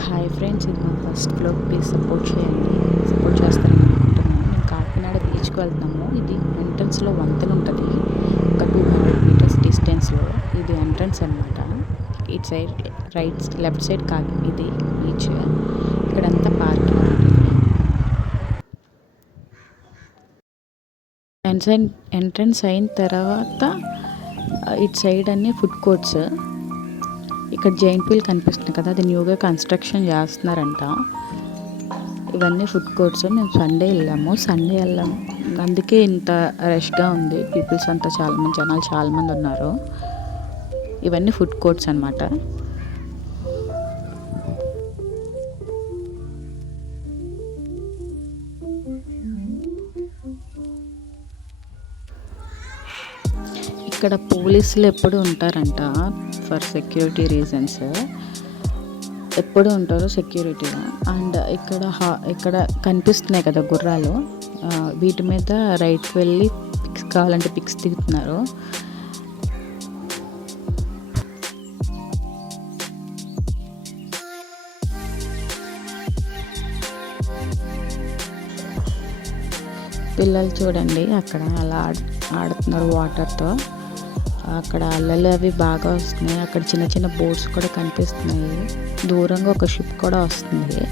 Hi friends, ఇది మా first vlog. Please support చేయండి. సపోర్ట్ చేస్తారని అనుకుంటున్నాను. మేము కాకినాడ బీచ్కి వెళ్తున్నాము. ఇది ఎంట్రన్స్లో వంతెన ఉంటుంది, ఒక 200 మీటర్స్ డిస్టెన్స్లో. ఇది ఎంట్రన్స్ అనమాట. ఇటు సైడ్ లెఫ్ట్ సైడ్ కాకి ఇది బీచ్. ఇక్కడంతా పార్కింగ్ ఉంటుంది. ఎంట్రన్స్ అయిన తర్వాత ఇటు సైడ్ అన్ని ఫుడ్ కోర్ట్స్. ఇక్కడ జైంట్ వీల్ కనిపిస్తుంది కదా, అది న్యూగా కన్స్ట్రక్షన్ చేస్తున్నారంట. ఇవన్నీ ఫుడ్ కోర్ట్స్. మేము సండే వెళ్ళాము. అందుకే ఇంత రష్గా ఉంది. పీపుల్స్ అంతా జనాలు చాలామంది ఉన్నారు. ఇవన్నీ ఫుడ్ కోర్ట్స్ అనమాట. ఇక్కడ పోలీసులు ఎప్పుడు ఉంటారంట, ఫర్ సెక్యూరిటీ రీజన్స్. ఎప్పుడు ఉంటారు సెక్యూరిటీగా. అండ్ ఇక్కడ కనిపిస్తున్నాయి కదా గుర్రాలు, వీటి మీద రైట్కి వెళ్ళి పిక్స్ కావాలంటే పిక్స్ దిగుతున్నారు. పిల్లలు చూడండి అక్కడ అలా ఆడుతున్నారు వాటర్తో. అక్కడ అలలు అవి బాగా వస్తున్నాయి. అక్కడ చిన్న చిన్న బోట్స్ కూడా కనిపిస్తున్నాయి. దూరంగా ఒక షిప్ కూడా వస్తుంది.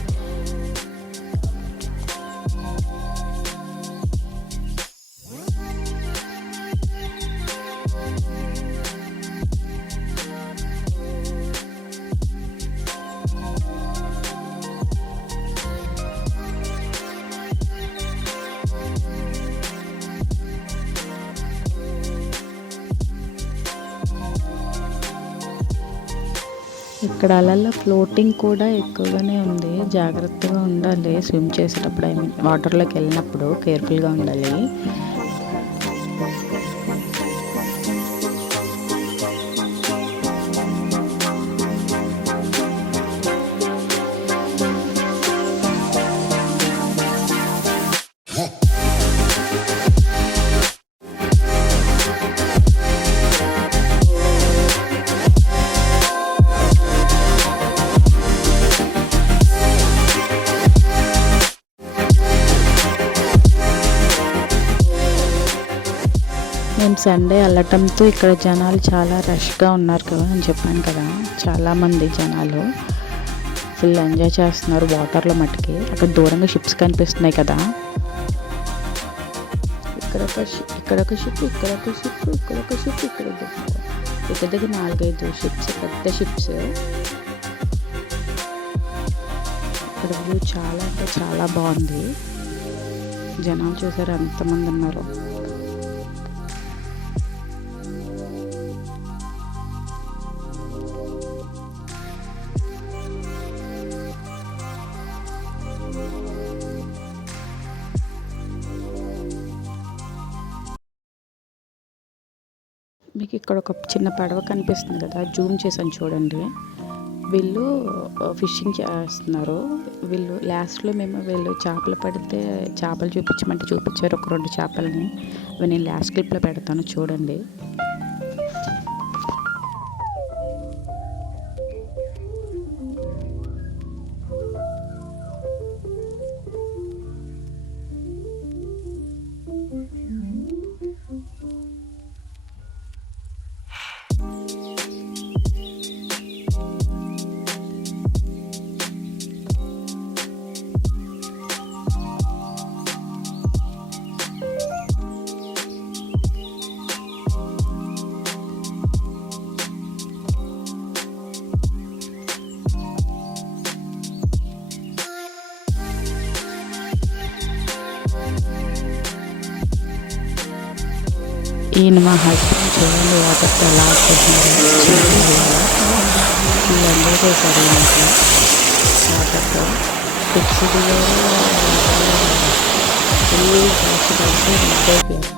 ఇక్కడ అలల్లో ఫ్లోటింగ్ కూడా ఎక్కువగానే ఉంది. జాగ్రత్తగా ఉండాలి స్విమ్ చేసేటప్పుడు. వాటర్లోకి వెళ్ళినప్పుడు కేర్ఫుల్గా ఉండాలి. మేము సండే వెళ్ళటంతో ఇక్కడ జనాలు చాలా రష్గా ఉన్నారు కదా అని చెప్పాను కదా. చాలామంది జనాలు ఫుల్ ఎంజాయ్ చేస్తున్నారు వాటర్లో మట్టుకి. అక్కడ దూరంగా షిప్స్ కనిపిస్తున్నాయి కదా. ఇక్కడ ఒక షిప్, ఇక్కడ దగ్గర 4-5 షిప్స్, పెద్ద షిప్స్. ఇక్కడ వ్యూ చాలా అంటే చాలా బాగుంది. జనాలు చూసారు ఎంతమంది ఉన్నారు. మీకు ఇక్కడ ఒక చిన్న పడవ కనిపిస్తుంది కదా, జూమ్ చేసాను చూడండి. వీళ్ళు ఫిషింగ్ చేస్తున్నారు. లాస్ట్లో వీళ్ళు చేపలు పడితే చేపలు చూపించమంటే చూపించారు, ఒక 2 చేపలని. అవి నేను లాస్ట్ క్లిప్లో పెడతాను చూడండి. ఈయన మా హస్బెండ్. చూడండి వాటర్కి ఎలా ఆడుకుంటున్నారు. ఫుల్ ఎంజాయ్ చేశారు ఇంట్లో వాటర్తో. పిక్స్ దిగారు, ఫుల్ కలిసి అయిపోయారు.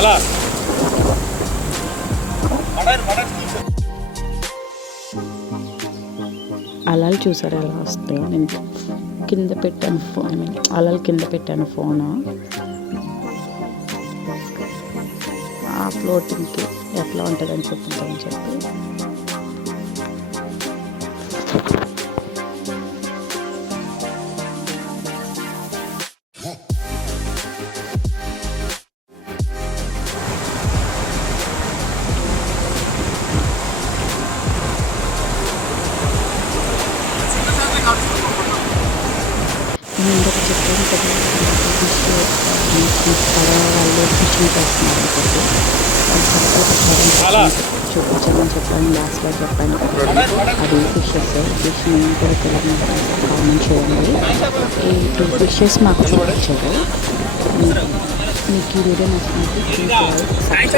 అలా అలలు చూసారు ఎలా వస్తాయో. నేను కింద పెట్టాను ఫోన్, అలలు కింద పెట్టాను ఫోను. ఆ ఫ్లోటింగ్కి ఎట్లా ఉంటుందని చూపిద్దామని చెప్పి నేను ఇంకొక చెప్పాను కదా, ఫిష్ వాళ్ళు ఫిషింగ్ చేస్తున్నారు అని చెప్పి చూపించామని చెప్పాను. లాస్ట్లో చెప్పాను కదా, అది ఫిషెస్. ఫిష్ నేను కూడా కామెంట్ చేయండి. ఈ 2 ఫిషెస్ మాకు చూపించారు. మీకు ఈ వీడియో నచ్చినట్టు ప్లీజ్ లైక్.